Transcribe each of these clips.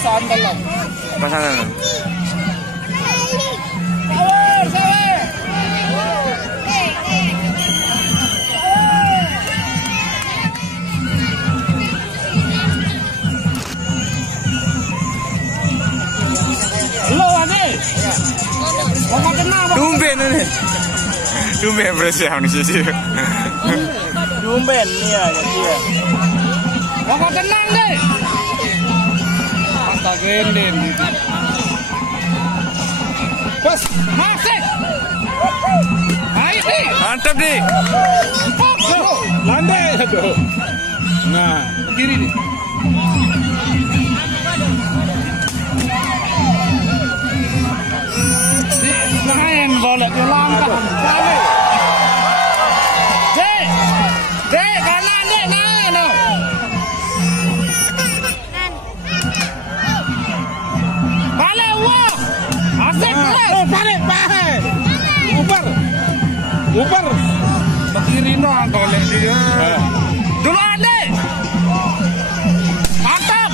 pasang dalam. Pasangan. Sawer, sawer. Halo, Ade. Mau kenal? Tumben ini. Tumben bersiap di sini. Tumben ya, dia. Mau tenang deh. Mata genden gitu. Bos, masih. Ayo nih. Mantap nih. Landai tuh. Nah, kiri nih. Main bola ke langkah. Dek, kanan dek, nah, no. Balik, wah. Asik, balik. Ubar. Kiri no, golek dia. Dulu ade. Mantap.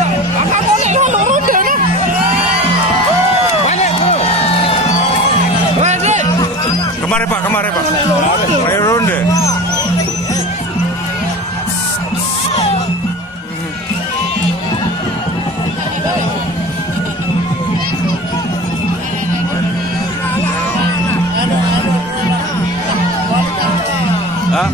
Ya, akan boleh dulu ronde no. Balik bro. Balik. Kemarin Pak. Ayo ronde. Hah?